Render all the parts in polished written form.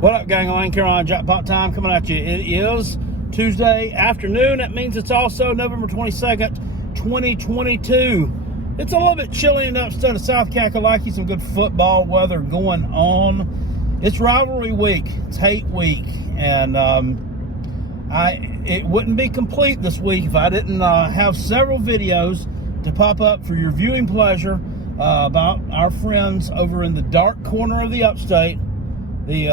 What up, gang? Lane Carolina Jackpot time coming at you. It is Tuesday afternoon. That means it's also November 22nd, 2022. It's a little bit chilly in the upstate of South Kakalaki. Some good football weather going on. It's rivalry week. It's hate week. And it wouldn't be complete this week if I didn't have several videos to pop up for your viewing pleasure about our friends over in the dark corner of the upstate. The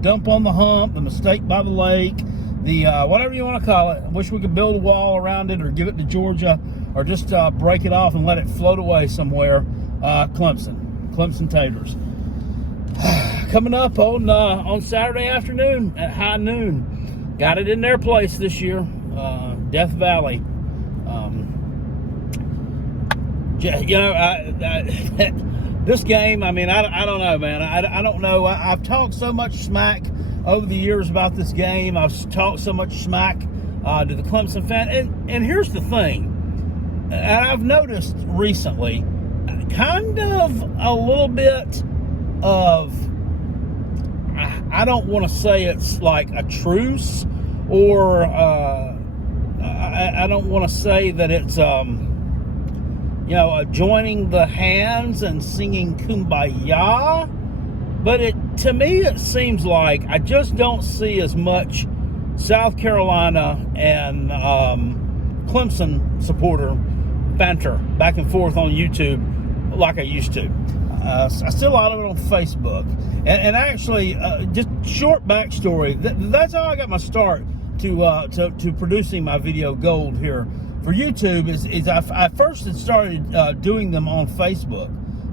dump on the hump, the mistake by the lake, the whatever you want to call it. I wish we could build a wall around it or give it to Georgia or just break it off and let it float away somewhere. Clemson Taters. Coming up on Saturday afternoon at high noon. Got it in their place this year. Death Valley. This game, I mean, I don't know, man. I don't know. I've talked so much smack over the years about this game. I've talked so much smack to the Clemson fan. And here's the thing. And I've noticed recently kind of a little bit of, I don't want to say it's like a truce or I don't want to say that it's joining the hands and singing Kumbaya. But to me, it seems like I just don't see as much South Carolina and Clemson supporter banter back and forth on YouTube like I used to. I see a lot of it on Facebook. And actually, just short backstory, that's how I got my start to producing my video gold here for YouTube is I first had started doing them on Facebook.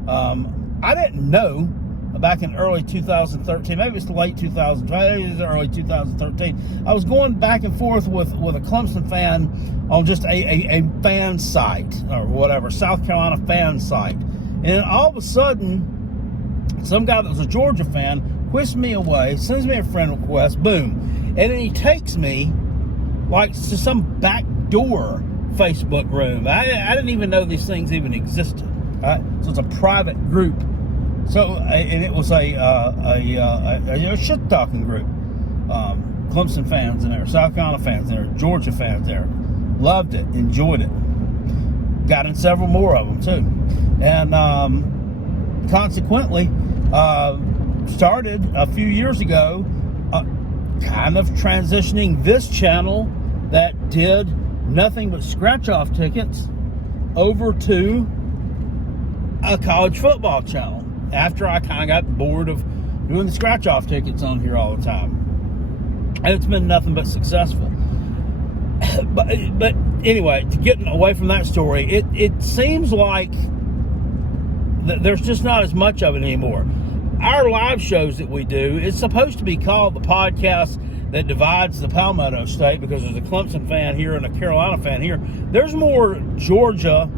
I didn't know back in early 2013, maybe it's late 2012, maybe it's early 2013. I was going back and forth with a Clemson fan on just a fan site or whatever, South Carolina fan site. And all of a sudden, some guy that was a Georgia fan whisks me away, sends me a friend request, boom. And then he takes me like to some back door Facebook room. I didn't even know these things even existed. Right? So it's a private group. So and it was a shit talking group. Clemson fans in there, South Carolina fans in there, Georgia fans there. Loved it, enjoyed it. Got in several more of them too, and consequently started a few years ago, kind of transitioning this channel that did nothing but scratch-off tickets over to a college football channel after I kind of got bored of doing the scratch-off tickets on here all the time. And it's been nothing but successful. But anyway, getting away from that story, it seems like there's just not as much of it anymore. Our live shows that we do, it's supposed to be called the podcast that divides the Palmetto State, because there's a Clemson fan here and a Carolina fan here. There's more Georgia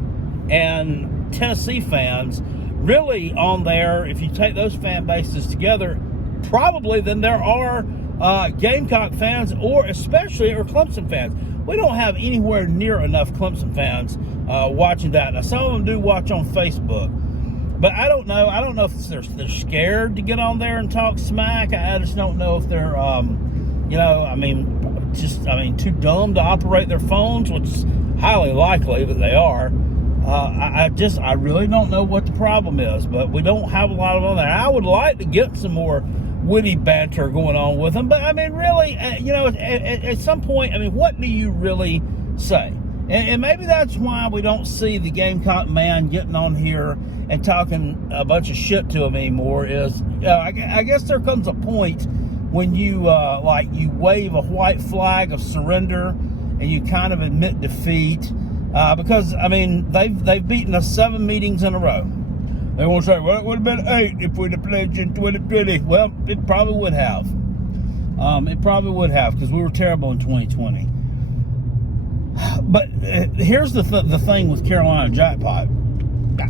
and Tennessee fans really on there, if you take those fan bases together, probably than there are Gamecock fans or Clemson fans. We don't have anywhere near enough Clemson fans watching that. Now, some of them do watch on Facebook. But I don't know. I don't know if they're scared to get on there and talk smack. I just don't know if they're, too dumb to operate their phones, which is highly likely that they are. I really don't know what the problem is, but we don't have a lot of them there. I would like to get some more witty banter going on with them, but I mean, really, at some point, I mean, what do you really say? And maybe that's why we don't see the Gamecock man getting on here and talking a bunch of shit to him anymore. I guess there comes a point when you wave a white flag of surrender and you kind of admit defeat, because I mean they've beaten us 7 meetings in a row. They won't say, well, it would have been 8 if we'd have played in 2020. Well, it probably would have. Because we were terrible in 2020. But here's the thing with Carolina Jackpot.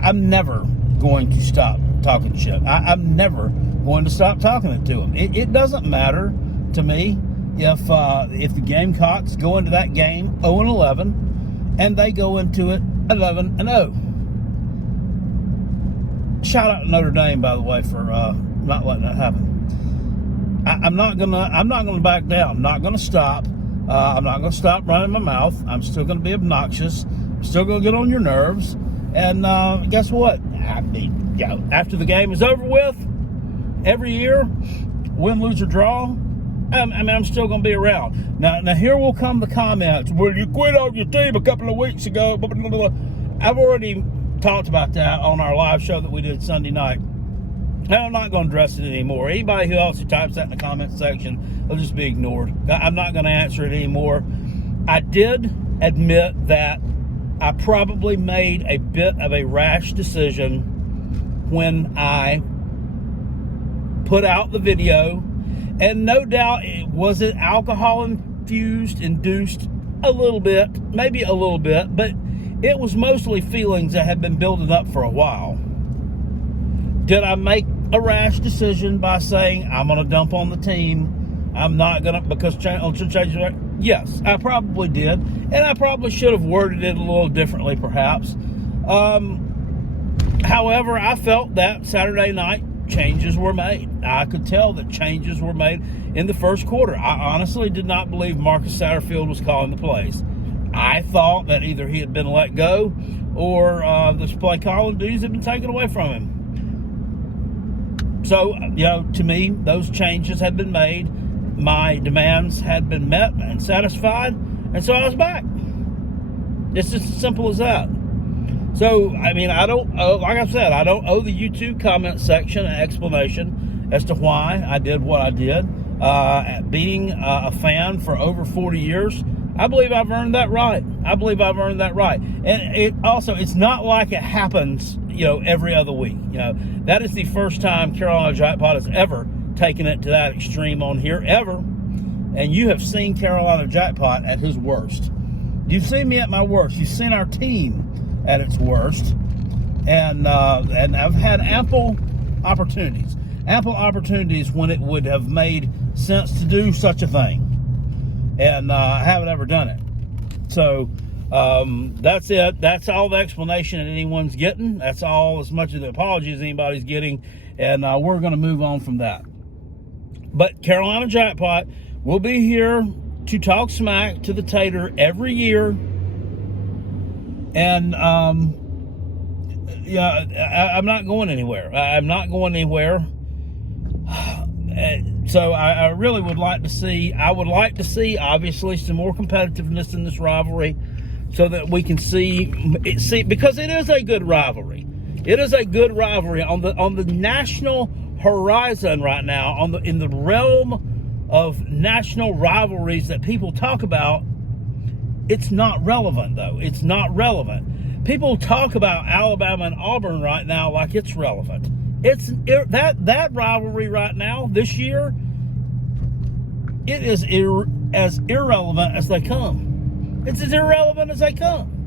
I'm never going to stop talking shit. I'm never going to stop talking it to them. It doesn't matter to me if the Gamecocks go into that game 0-11 and they go into it 11-0. shout out to Notre Dame, by the way, for not letting that happen. I'm not gonna back down. I'm not gonna stop. I'm not gonna stop running my mouth. I'm still gonna be obnoxious. I'm still gonna get on your nerves. And guess what? After the game is over with, every year, win, lose, or draw, I'm still going to be around. Now here will come the comments. Well, you quit on your team a couple of weeks ago. I've already talked about that on our live show that we did Sunday night. And I'm not going to address it anymore. Anybody who else types that in the comment section will just be ignored. I'm not going to answer it anymore. I did admit that I probably made a bit of a rash decision when I put out the video, and no doubt it wasn't alcohol induced a little bit, maybe a little bit, but it was mostly feelings that had been building up for a while. Did I make a rash decision by saying I'm going to dump on the team? I'm not going to, because change it. Yes, I probably did, and I probably should have worded it a little differently, perhaps. However, I felt that Saturday night changes were made. I could tell that changes were made in the first quarter. I honestly did not believe Marcus Satterfield was calling the plays. I thought that either he had been let go or the play calling duties had been taken away from him. So, to me, those changes had been made. My demands had been met and satisfied, and so I was back. It's just as simple as that. So, I don't owe, like I said, I don't owe the YouTube comment section an explanation as to why I did what I did. Being a fan for over 40 years, I believe I've earned that right. And it's not like it happens, every other week. That is the first time Carolina Jackpot has ever taken it to that extreme on here, ever. And you have seen Carolina Jackpot at his worst. You've seen me at my worst. You've seen our team at its worst, and I've had ample opportunities when it would have made sense to do such a thing, and I haven't ever done it. So that's it. That's all the explanation that anyone's getting. That's all, as much of the apology as anybody's getting, and we're going to move on from that. But Carolina Jackpot will be here to talk smack to the Tater every year. And, I'm not going anywhere. So I really would like to see, obviously, some more competitiveness in this rivalry so that we can see, because it is a good rivalry. It is a good rivalry on the national horizon right now, in the realm of national rivalries that people talk about. It's not relevant, though. It's not relevant. People talk about Alabama and Auburn right now like it's relevant. That rivalry right now, this year, it is as irrelevant as they come. It's as irrelevant as they come.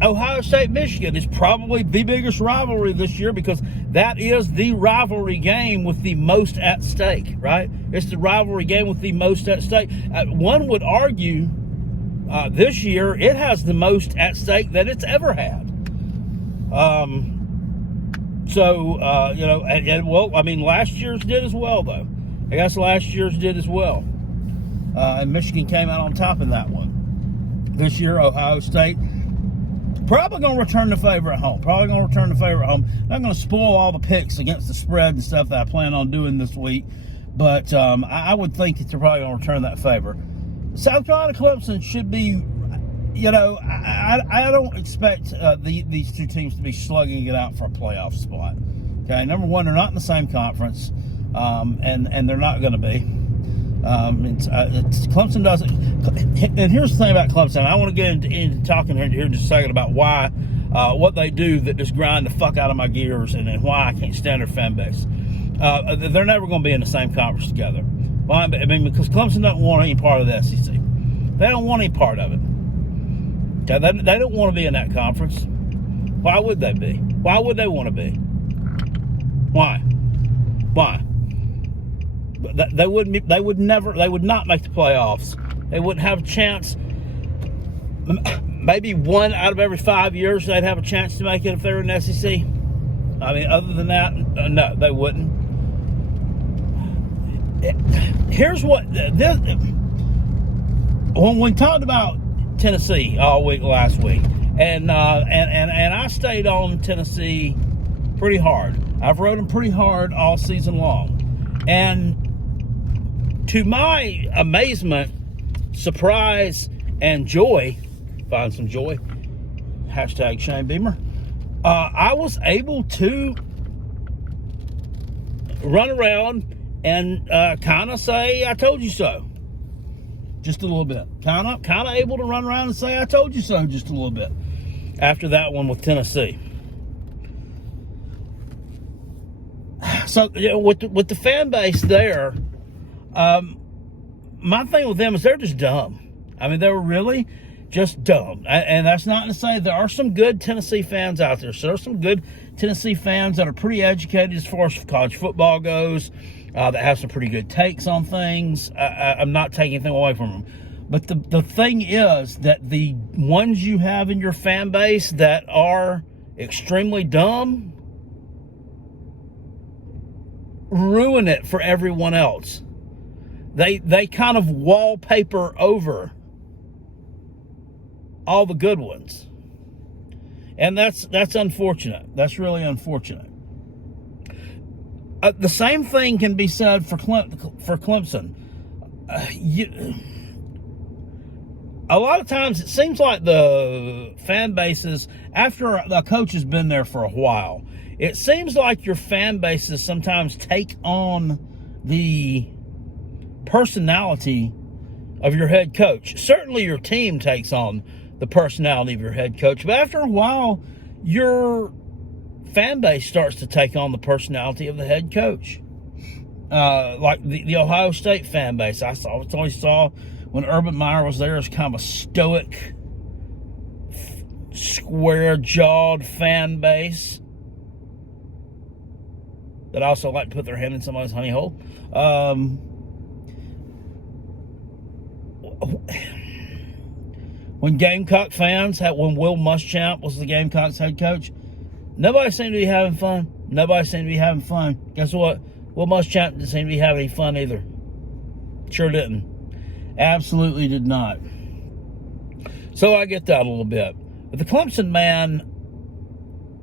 Ohio State, Michigan is probably the biggest rivalry this year because that is the rivalry game with the most at stake, right? It's the rivalry game with the most at stake. One would argue this year it has the most at stake that it's ever had. Last year's did as well, though. I guess last year's did as well. And Michigan came out on top in that one. This year, Ohio State probably going to return the favor at home. Not going to spoil all the picks against the spread and stuff that I plan on doing this week. But I would think that they're probably going to return that favor. South Carolina Clemson should be, I don't expect these two teams to be slugging it out for a playoff spot. Okay, number one, they're not in the same conference, and they're not going to be. Clemson doesn't. And here's the thing about Clemson. I want to get into talking here in just a second about why, what they do that just grind the fuck out of my gears, and why I can't stand their fan base. They're never going to be in the same conference together. Why? Because Clemson doesn't want any part of the SEC. They don't want any part of it. Okay? They don't want to be in that conference. Why would they be? Why would they want to be? Why? They would not make the playoffs. They wouldn't have a chance. maybe 1 out of every 5 years they'd have a chance to make it if they were in the SEC. I mean, other than that, no, they wouldn't. Here's what when we talked about Tennessee all week last week, and I stayed on Tennessee pretty hard. I've rode them pretty hard all season long, and to my amazement, surprise, and joy, find some joy. Hashtag Shane Beamer. I was able to run around and kind of say, I told you so. Just a little bit. Kind of able to run around and say, I told you so, just a little bit. After that one with Tennessee. So, with the fan base there, my thing with them is they're just dumb. I mean, they were really just dumb. And that's not to say there are some good Tennessee fans out there. So there are some good Tennessee fans that are pretty educated as far as college football goes, that have some pretty good takes on things. I'm not taking anything away from them. But the thing is that the ones you have in your fan base that are extremely dumb ruin it for everyone else. They kind of wallpaper over all the good ones. And that's unfortunate. That's really unfortunate. The same thing can be said for Clemson. A lot of times it seems like the fan bases, after the coach has been there for a while, it seems like your fan bases sometimes take on the personality of your head coach. Certainly your team takes on the personality of your head coach, but after a while, your fan base starts to take on the personality of the head coach. Like the Ohio State fan base, I always saw when Urban Meyer was there as kind of a stoic, square-jawed fan base that also like to put their hand in somebody's honey hole. When Gamecock fans when Will Muschamp was the Gamecocks head coach, nobody seemed to be having fun. Guess what? Will Muschamp didn't seem to be having any fun either. Sure didn't. Absolutely did not. So I get that a little bit. But the Clemson man,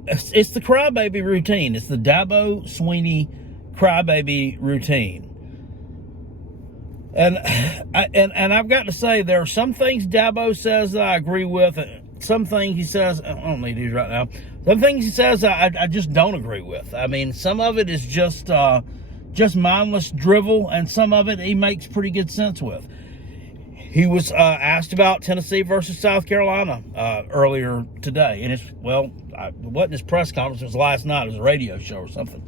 it's the crybaby routine. It's the Dabo Swinney crybaby routine. And I've got to say, there are some things Dabo says that I agree with. Some things he says, I don't need these right now. Some things he says I just don't agree with. I mean, some of it is just mindless drivel, and some of it he makes pretty good sense with. He was asked about Tennessee versus South Carolina earlier today. And it wasn't his press conference, it was last night. It was a radio show or something.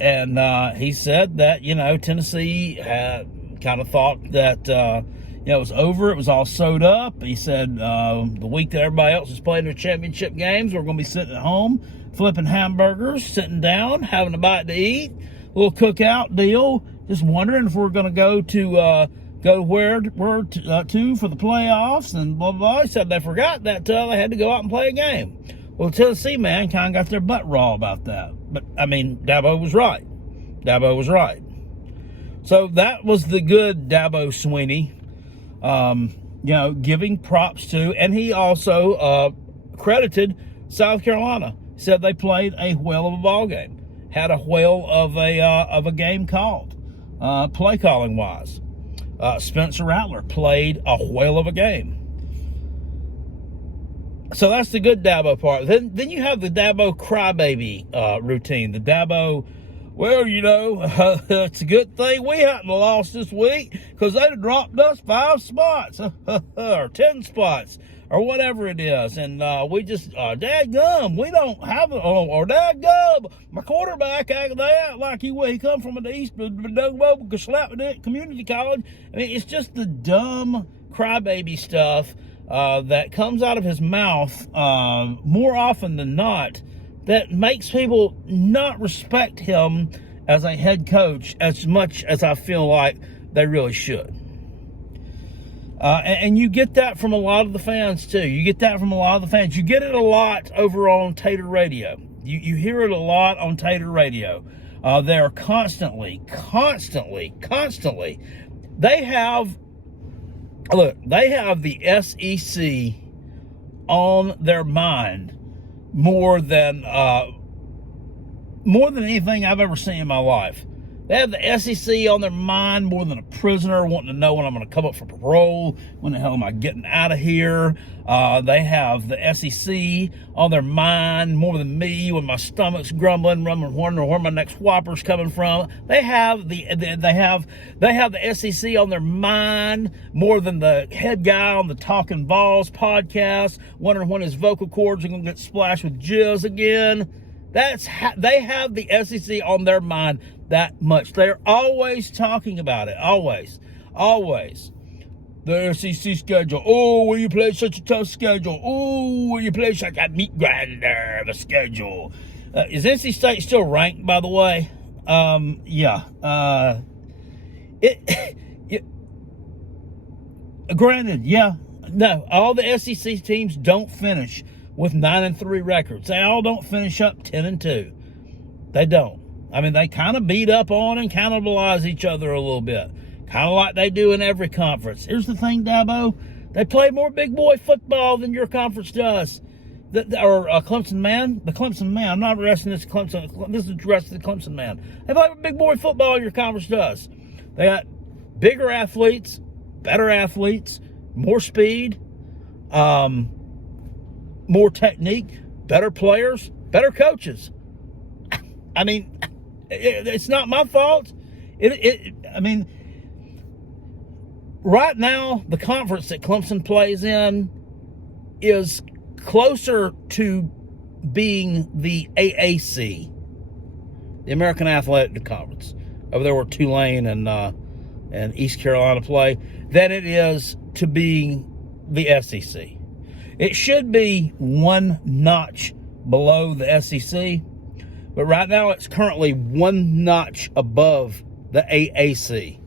And he said that, Tennessee had kind of thought that, it was over. It was all sewed up. He said the week that everybody else is playing their championship games, we're going to be sitting at home, flipping hamburgers, sitting down, having a bite to eat, a little cookout deal, just wondering if we're going to go to where we're to for the playoffs and blah, blah, blah. He said they forgot that they had to go out and play a game. Well, Tennessee, man, kind of got their butt raw about that. But, I mean, Dabo was right. So that was the good Dabo Swinney, giving props to. And he also credited South Carolina. Said they played a whale of a ball game. Had a whale of a game called, play calling wise. Spencer Rattler played a whale of a game. So that's the good Dabo part. Then you have the Dabo crybaby routine. The Dabo, it's a good thing we hadn't lost this week because they'd have dropped us 5 spots or 10 spots or whatever it is. And we just, dadgum, we don't have it. Or dadgum, my quarterback acted that like he come from the East Community College. I mean, it's just the dumb crybaby stuff that comes out of his mouth more often than not that makes people not respect him as a head coach as much as I feel like they really should. And you get that from a lot of the fans, too. You get that from a lot of the fans. You get it a lot over on Tater Radio. You hear it a lot on Tater Radio. They're constantly. They have the SEC on their mind more than anything I've ever seen in my life. They have the SEC on their mind more than a prisoner wanting to know when I'm going to come up for parole. When the hell am I getting out of here? They have the SEC on their mind more than me when my stomach's grumbling, wondering where my next Whopper's coming from. They have the SEC on their mind more than the head guy on the Talking Balls podcast, wondering when his vocal cords are going to get splashed with jizz again. They have the SEC on their mind that much. They're always talking about it. Always. The SEC schedule. Oh, will you play such a tough schedule? Oh, will you play such a meat grinder of a schedule? Is NC State still ranked, by the way? Yeah. Granted, yeah. No, all the SEC teams don't finish with 9-3 records. They all don't finish up 10-2. They don't. I mean, they kind of beat up on and cannibalize each other a little bit. Kind of like they do in every conference. Here's the thing, Dabo. They play more big boy football than your conference does. Clemson man. The Clemson man. I'm not addressing this Clemson. This is addressing the Clemson man. They play big boy football than your conference does. They got bigger athletes, better athletes, more speed, more technique, better players, better coaches. I mean, it's not my fault. I mean, right now, the conference that Clemson plays in is closer to being the AAC, the American Athletic Conference, over there where Tulane and East Carolina play, than it is to being the SEC. It should be one notch below the SEC, but right now it's currently one notch above the AAC.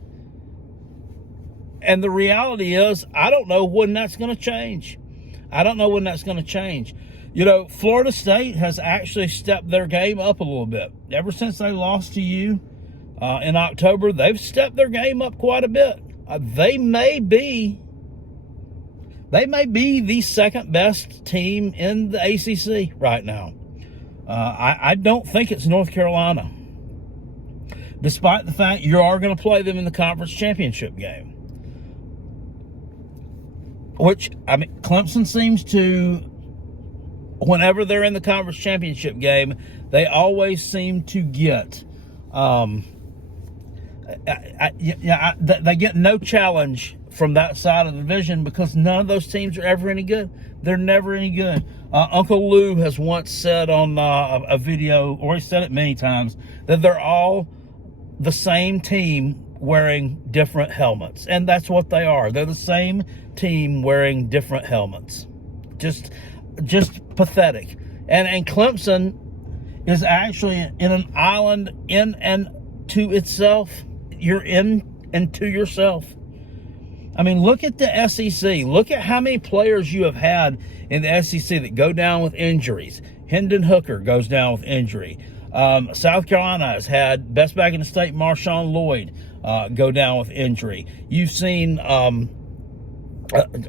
And the reality is, I don't know when that's going to change. You know, Florida State has actually stepped their game up a little bit. Ever since they lost to you in October, they've stepped their game up quite a bit. They may be the second best team in the ACC right now. I don't think it's North Carolina, despite the fact you are going to play them in the conference championship game. Which, I mean, Clemson seems to, whenever they're in the conference championship game, they always seem to get, they get no challenge from that side of the division because none of those teams are ever any good. They're never any good. Uncle Lou has once said on a video, or he said it many times, that they're all the same team wearing different helmets. And that's what they are. They're the same team wearing different helmets. Just pathetic. And Clemson is actually in an island in and to itself. You're in and to yourself. I mean, look at the SEC. Look at how many players you have had in the SEC that go down with injuries. Hendon Hooker goes down with injury. South Carolina has had best back in the state, Marshawn Lloyd, go down with injury. You've seen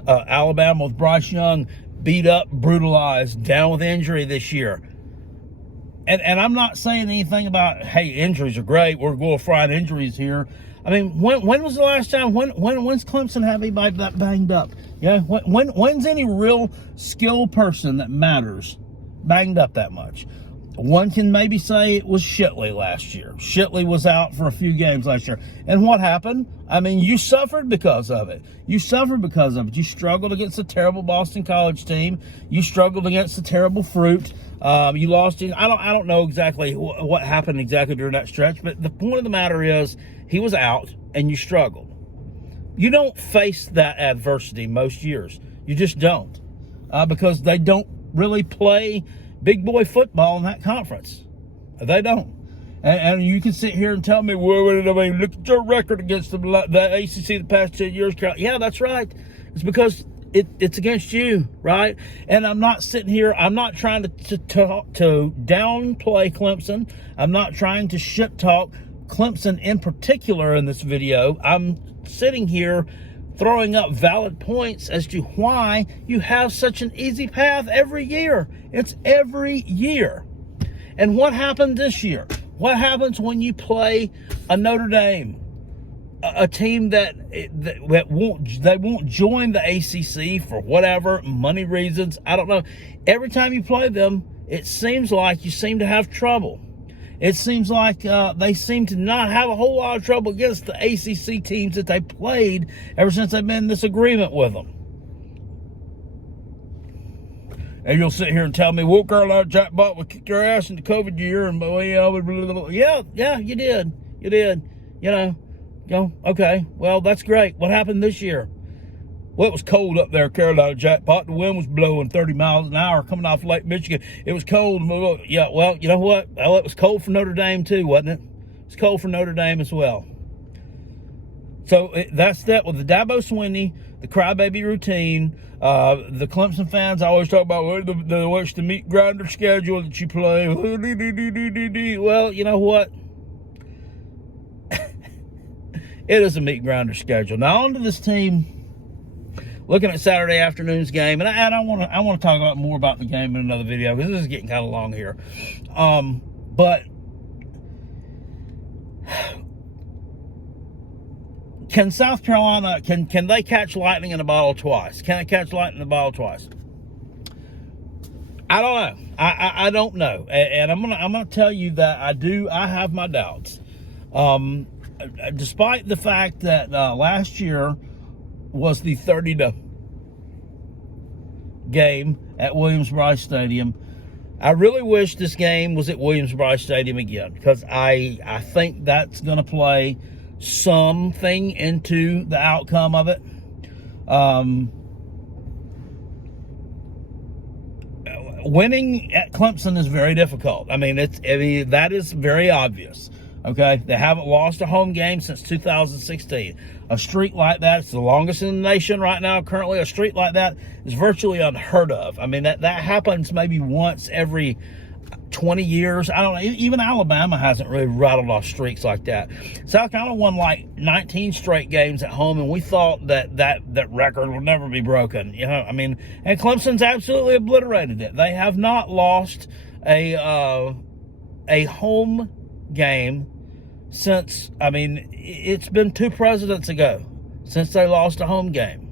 Alabama with Bryce Young beat up, brutalized, down with injury this year. And I'm not saying anything about, hey, injuries are great, we're glorifying injuries here. I mean, when was the last time? When's Clemson have anybody that banged up? Yeah, when's any real skilled person that matters banged up that much? One can maybe say it was Shitley last year. Shitley was out for a few games last year. And what happened? I mean, you suffered because of it. You struggled against a terrible Boston College team. You struggled against a terrible Fruit. You lost. I don't know exactly what happened exactly during that stretch, but the point of the matter is he was out and you struggled. You don't face that adversity most years. You just don't, because they don't really play big boy football in that conference. They don't. And you can sit here and tell me, well, I mean, look at your record against the ACC the past 2 years. Yeah, that's right. It's because it's against you, right? And I'm not sitting here, I'm not trying to downplay Clemson. I'm not trying to shit talk Clemson in particular in this video. I'm sitting here throwing up valid points as to why you have such an easy path every year. It's every year. And what happened this year? What happens when you play a Notre Dame, a team that won't join the ACC for whatever money reasons? I don't know. Every time you play them, it seems like you seem to have trouble. It seems like they seem to not have a whole lot of trouble against the ACC teams that they played ever since they've been in this agreement with them. And you'll sit here and tell me, well, Carolina Jackpot would kick your ass in the COVID year, and yeah, you did. Okay, well, that's great. What happened this year? Well, it was cold up there, Carolina Jackpot. The wind was blowing 30 miles an hour coming off Lake Michigan. It was cold. Yeah, well, you know what? Well, it was cold for Notre Dame too, wasn't it? It was cold for Notre Dame as well. So that's that with the Dabo Swinney, the crybaby routine. The Clemson fans always talk about what's the meat grinder schedule that you play. Well, you know what? It is a meat grinder schedule. Now on to this team. Looking at Saturday afternoon's game, and I want to talk about more about the game in another video because this is getting kind of long here. But can South Carolina can they catch lightning in a bottle twice? Can they catch lightning in a bottle twice? I don't know. I don't know, and I'm gonna tell you that I have my doubts. Despite the fact that last year was the 30-0 game at Williams-Brice Stadium, I really wish this game was at Williams-Brice Stadium again, because I think that's going to play something into the outcome of it. Winning at Clemson is very difficult. I mean, that is very obvious. Okay, they haven't lost a home game since 2016. A streak like that, it's the longest in the nation right now. Currently, a streak like that is virtually unheard of. I mean, that happens maybe once every 20 years. I don't know. Even Alabama hasn't really rattled off streaks like that. South Carolina won like 19 straight games at home, and we thought that record would never be broken. You know, I mean, and Clemson's absolutely obliterated it. They have not lost a home game since, I mean, it's been 2 presidents ago since they lost a home game.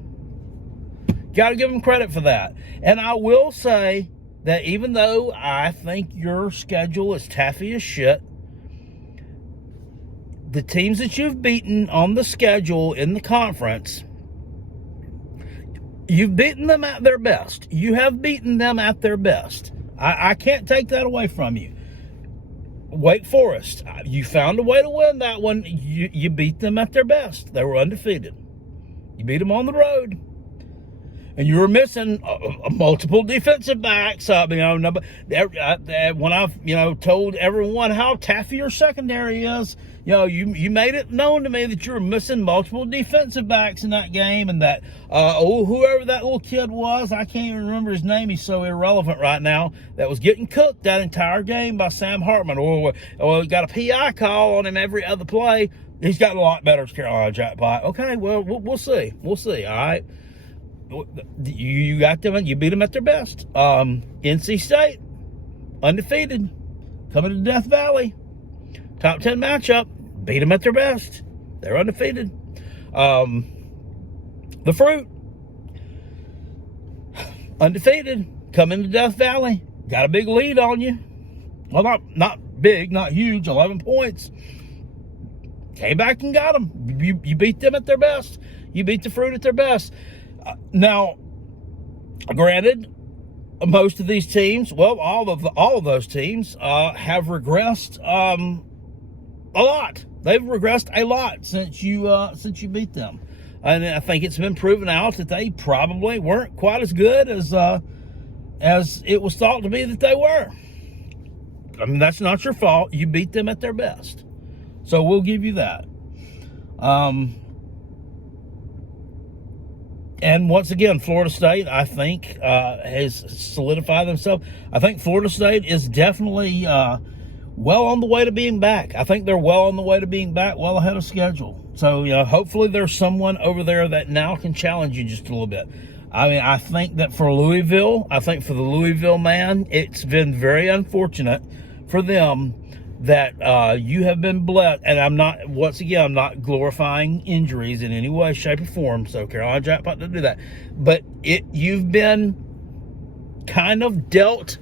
Got to give them credit for that. And I will say that even though I think your schedule is taffy as shit, the teams that you've beaten on the schedule in the conference, you've beaten them at their best. You have beaten them at their best. I can't take that away from you. Wake Forest, you found a way to win that one. You beat them at their best. They were undefeated. You beat them on the road. And you were missing multiple defensive backs. When I've told everyone how taffy your secondary is, you made it known to me that you were missing multiple defensive backs in that game, and that whoever that little kid was, I can't even remember his name. He's so irrelevant right now. That was getting cooked that entire game by Sam Hartman. Got a PI call on him every other play. He's gotten a lot better as Carolina Jackpot. Okay, well, we'll see. We'll see. All right. You got them, and you beat them at their best. NC State, undefeated, coming to Death Valley, top 10 matchup, beat them at their best. They're undefeated. The Fruit, undefeated, coming to Death Valley, got a big lead on you. Well, not big, not huge, 11 points. Came back and got them. You beat them at their best. You beat the Fruit at their best. Now, granted, most of these teams, well, all of those teams have regressed a lot. They've regressed a lot since you beat them, and I think it's been proven out that they probably weren't quite as good as it was thought to be that they were. I mean, that's not your fault. You beat them at their best, so we'll give you that. And once again, Florida State, I think, has solidified themselves. I think Florida State is definitely well on the way to being back. I think they're well on the way to being back, well ahead of schedule. So, hopefully there's someone over there that now can challenge you just a little bit. I mean, I think that for Louisville, for the Louisville man, it's been very unfortunate for them that you have been blessed. And I'm not glorifying injuries in any way, shape, or form. So Carolina Jackpot didn't do that. But you've been kind of dealt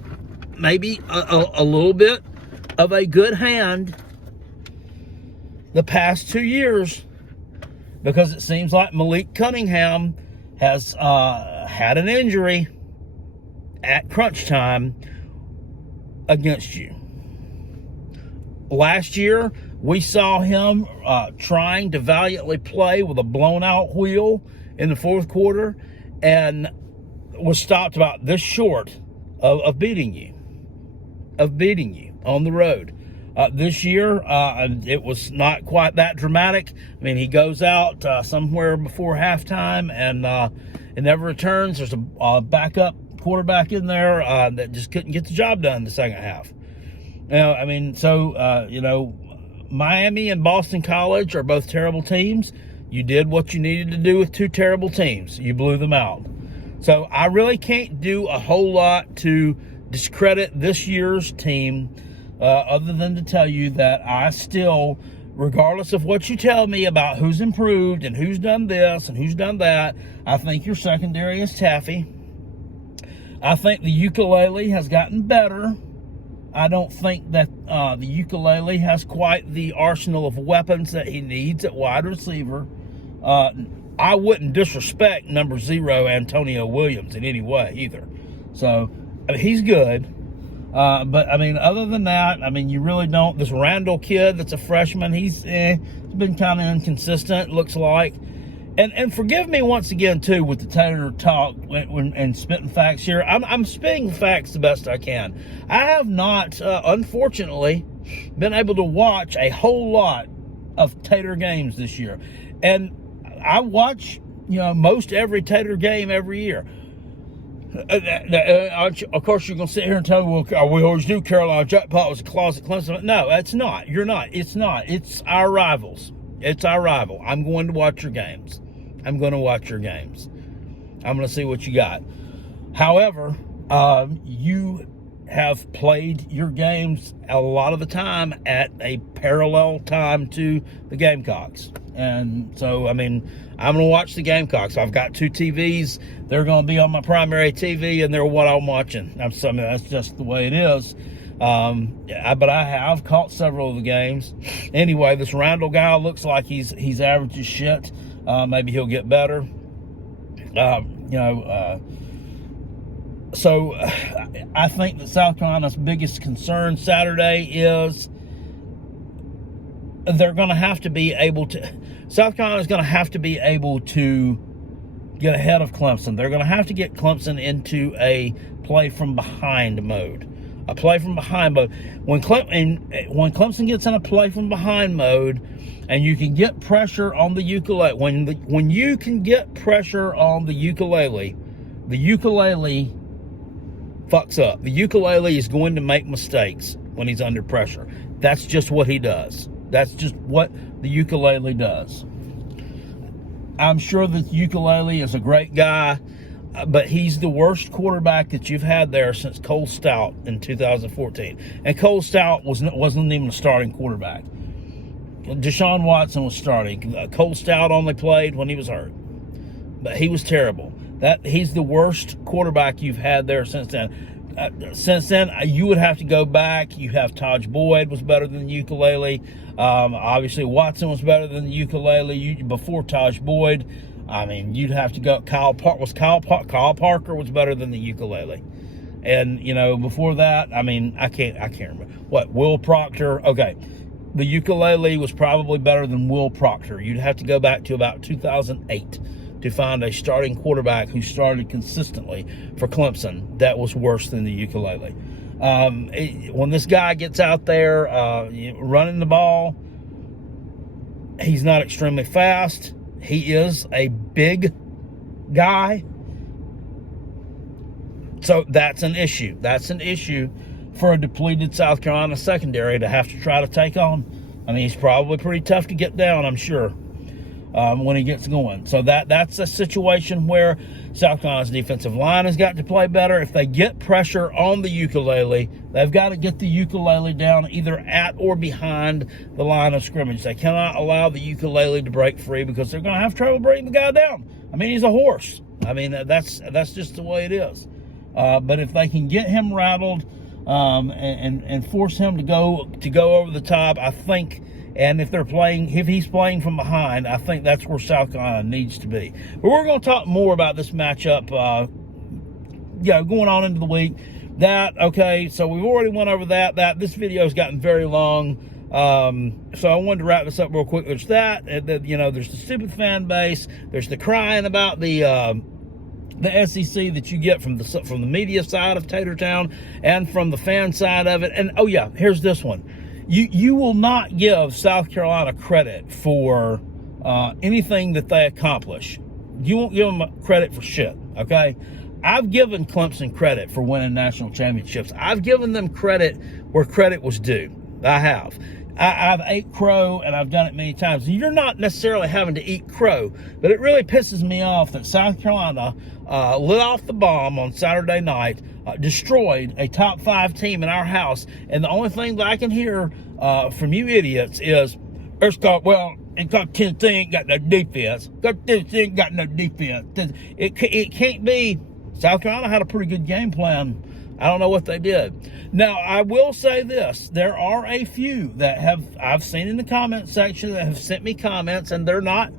maybe a little bit of a good hand the past 2 years, because it seems like Malik Cunningham has had an injury at crunch time against you. Last year, we saw him trying to valiantly play with a blown-out wheel in the fourth quarter and was stopped about this short of beating you on the road. This year, it was not quite that dramatic. I mean, he goes out somewhere before halftime and it never returns. There's a backup quarterback in there that just couldn't get the job done in the second half. Miami and Boston College are both terrible teams. You did what you needed to do with two terrible teams. You blew them out. So I really can't do a whole lot to discredit this year's team other than to tell you that I still, regardless of what you tell me about who's improved and who's done this and who's done that, I think your secondary is taffy. I think the ukulele has gotten better. I don't think that the ukulele has quite the arsenal of weapons that he needs at wide receiver. I wouldn't disrespect number 0, Antonio Williams, in any way either. So, he's good. But, other than that, you really don't. This Randall kid that's a freshman, he's been kind of inconsistent, looks like. And forgive me once again, too, with the Taylor talk and spitting facts here. I'm spitting facts the best I can. I have not, unfortunately, been able to watch a whole lot of Taylor games this year. And I watch, most every Taylor game every year. Of course, you're going to sit here and tell me, well, we always knew Carolina Jackpot was a closet Clemson. No, it's not. You're not. It's not. It's our rivals. It's our rival. I'm going to watch your games. I'm going to see what you got. However, you have played your games a lot of the time at a parallel time to the Gamecocks. And so, I'm going to watch the Gamecocks. I've got 2 TVs. They're going to be on my primary TV, and they're what I'm watching. That's just the way it is. But I have caught several of the games. Anyway, this Randall guy looks like he's average as shit. Maybe he'll get better. So I think that South Carolina's biggest concern Saturday is they're going to have to be able to. South Carolina's going to have to be able to get ahead of Clemson. They're going to have to get Clemson into a play from behind mode. A play from behind mode. When Clemson gets in a play from behind mode, and you can get pressure on the ukulele. When you can get pressure on the ukulele fucks up. The ukulele is going to make mistakes when he's under pressure. That's just what he does. That's just what the ukulele does. I'm sure that the ukulele is a great guy, but he's the worst quarterback that you've had there since Cole Stout in 2014. And Cole Stout wasn't even a starting quarterback. Deshaun Watson was starting. Cole Stout only played when he was hurt. But he was terrible. He's the worst quarterback you've had there since then. Since then, you would have to go back. You have Taj Boyd was better than the ukulele. Obviously, Watson was better than the ukulele. Before Taj Boyd, you'd have to go. Kyle Parker was better than the ukulele. And, before that, I can't remember. What, Will Proctor? Okay. The ukulele was probably better than Will Proctor. You'd have to go back to about 2008 to find a starting quarterback who started consistently for Clemson that was worse than the ukulele. When this guy gets out there running the ball, he's not extremely fast. He is a big guy. So that's an issue. That's an issue for a depleted South Carolina secondary to have to try to take on. I mean, he's probably pretty tough to get down, I'm sure, when he gets going. So that's a situation where South Carolina's defensive line has got to play better. If they get pressure on the ukulele, they've got to get the ukulele down either at or behind the line of scrimmage. They cannot allow the ukulele to break free because they're going to have trouble bringing the guy down. I mean, he's a horse. I mean, that's just the way it is. But if they can get him rattled and force him to go over the top, I think. And if he's playing from behind, I think that's where South Carolina needs to be. But we're going to talk more about this matchup, going on into the week. So we've already went over that. This video has gotten very long. So I wanted to wrap this up real quick. There's that. There's the stupid fan base. There's the crying about the SEC that you get from the media side of Tatertown and from the fan side of it. And, here's this one. You will not give South Carolina credit for anything that they accomplish. You won't give them credit for shit, okay? I've given Clemson credit for winning national championships. I've given them credit where credit was due. I have. I've ate crow, and I've done it many times. You're not necessarily having to eat crow, but it really pisses me off that South Carolina lit off the bomb on Saturday night, destroyed a top 5 team in our house, and the only thing that I can hear from you idiots is, Tennessee ain't got no defense. Tennessee ain't got no defense. It can't be. South Carolina had a pretty good game plan. I don't know what they did. Now, I will say this. There are a few that I've seen in the comment section that have sent me comments, and they're not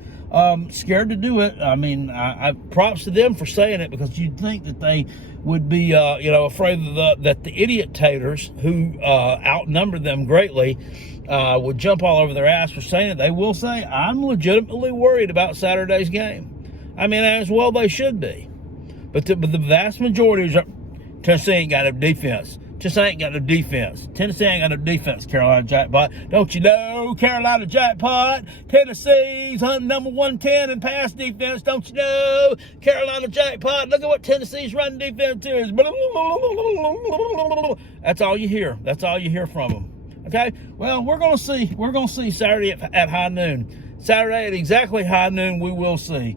scared to do it. I mean, I props to them for saying it, because you'd think that they would be, afraid that the idiot taters who outnumber them greatly would jump all over their ass for saying it. They will say, I'm legitimately worried about Saturday's game. I mean, as well they should be. But the vast majority is, Tennessee ain't got no defense. Tennessee ain't got no defense. Tennessee ain't got no defense, Carolina Jackpot. Don't you know, Carolina Jackpot? Tennessee's number 110 in pass defense. Don't you know, Carolina Jackpot? Look at what Tennessee's running defense is. That's all you hear. That's all you hear from them. Okay? Well, we're going to see. We're going to see Saturday at high noon. Saturday at exactly high noon, we will see.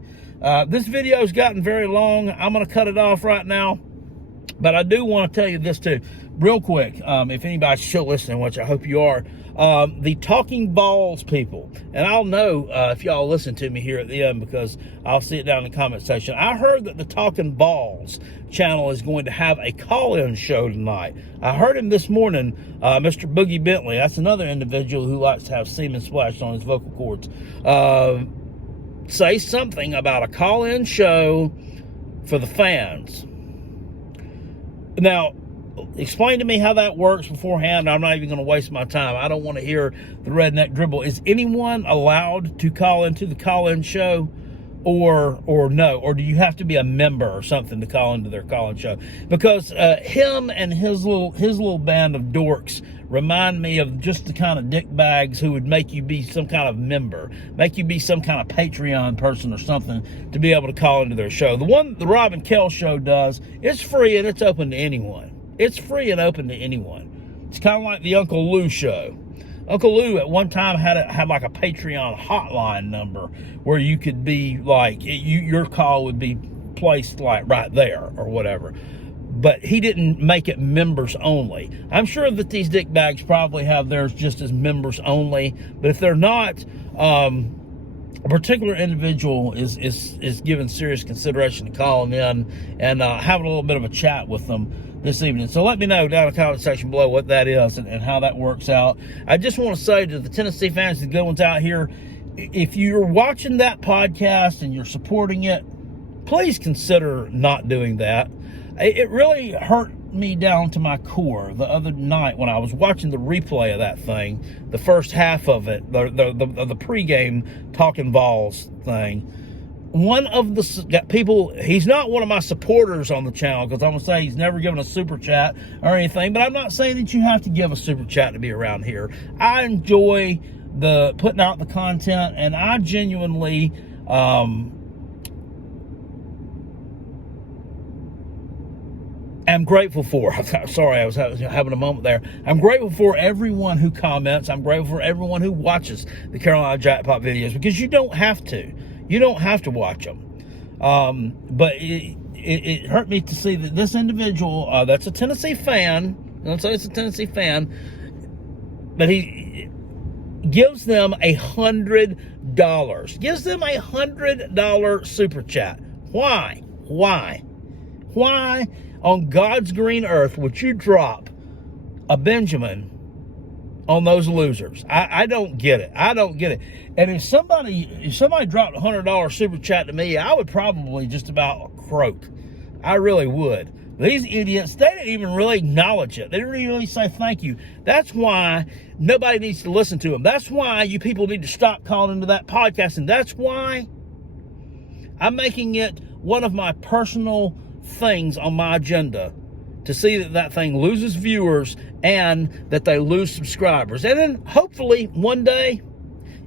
This video's gotten very long. I'm going to cut it off right now. But I do want to tell you this too, real quick, if anybody's still listening, which I hope you are, the Talking Balls people, and I'll know if y'all listen to me here at the end, because I'll see it down in the comment section. I heard that the Talking Balls channel is going to have a call-in show tonight. I heard him this morning, Mr. Boogie Bentley. That's another individual who likes to have semen splashed on his vocal cords. Say something about a call-in show for the fans. Now, explain to me how that works beforehand. I'm not even going to waste my time. I don't want to hear the redneck dribble. Is anyone allowed to call into the call-in show, or no? Or do you have to be a member or something to call into their call-in show? Because him and his little band of dorks remind me of just the kind of dick bags who would make you be some kind of member, make you be some kind of Patreon person or something to be able to call into their show. The one the Rob and Kel show does, it's free and it's open to anyone. It's free and open to anyone. It's kind of like the Uncle Lou show. Uncle Lou at one time had like a Patreon hotline number where you could be like, your call would be placed like right there or whatever. But he didn't make it members only. I'm sure that these dick bags probably have theirs just as members only. But if they're not, a particular individual is given serious consideration to calling in and having a little bit of a chat with them this evening. So let me know down in the comment section below what that is and how that works out. I just want to say to the Tennessee fans, the good ones out here, if you're watching that podcast and you're supporting it, please consider not doing that. It really hurt me down to my core the other night when I was watching the replay of that thing, the first half of it, the pregame Talking Balls thing. One of the people, he's not one of my supporters on the channel, because I'm going to say he's never given a super chat or anything, but I'm not saying that you have to give a super chat to be around here. I enjoy putting out the content, and I genuinely am grateful for. Sorry, I was having a moment there. I'm grateful for everyone who comments. I'm grateful for everyone who watches the Carolina Jackpot videos, because you don't have to. You don't have to watch them. But it hurt me to see that this individual, that's a Tennessee fan, don't say it's a Tennessee fan, but he gives them $100. Gives them $100 super chat. Why? Why on God's green earth would you drop a Benjamin on those losers? I don't get it. I don't get it. And if somebody dropped $100 super chat to me, I would probably just about croak. I really would. These idiots, they didn't even really acknowledge it. They didn't really say thank you. That's why nobody needs to listen to them. That's why you people need to stop calling into that podcast. And that's why I'm making it one of my personal things on my agenda to see that thing loses viewers and that they lose subscribers. And then hopefully one day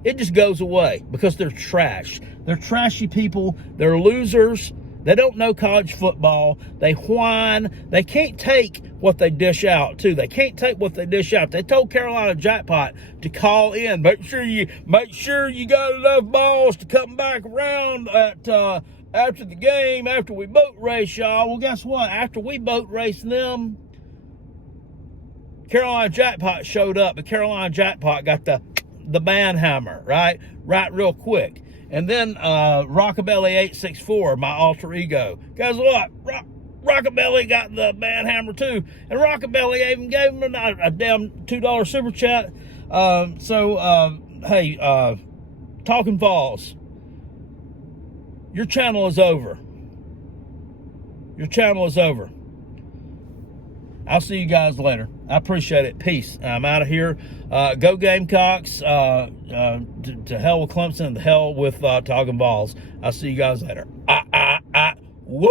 it just goes away, because they're trash. They're trashy people. They're losers. They don't know college football. They whine. They can't take what they dish out, too. They can't take what they dish out. They told Carolina Jackpot to call in. Make sure you got enough balls to come back around at after the game, after we boat race y'all. Well, guess what? After we boat raced them, Carolina Jackpot showed up. The Carolina Jackpot got the band hammer, right real quick. And then Rockabilly 864, my alter ego. Guess what? Rockabilly got the band hammer too. And Rockabilly even gave him a damn $2 super chat. Hey, Talking Falls, your channel is over. Your channel is over. I'll see you guys later. I appreciate it. Peace. I'm out of here. Go Gamecocks. To hell with Clemson and to hell with Talking Balls. I'll see you guys later. Woo!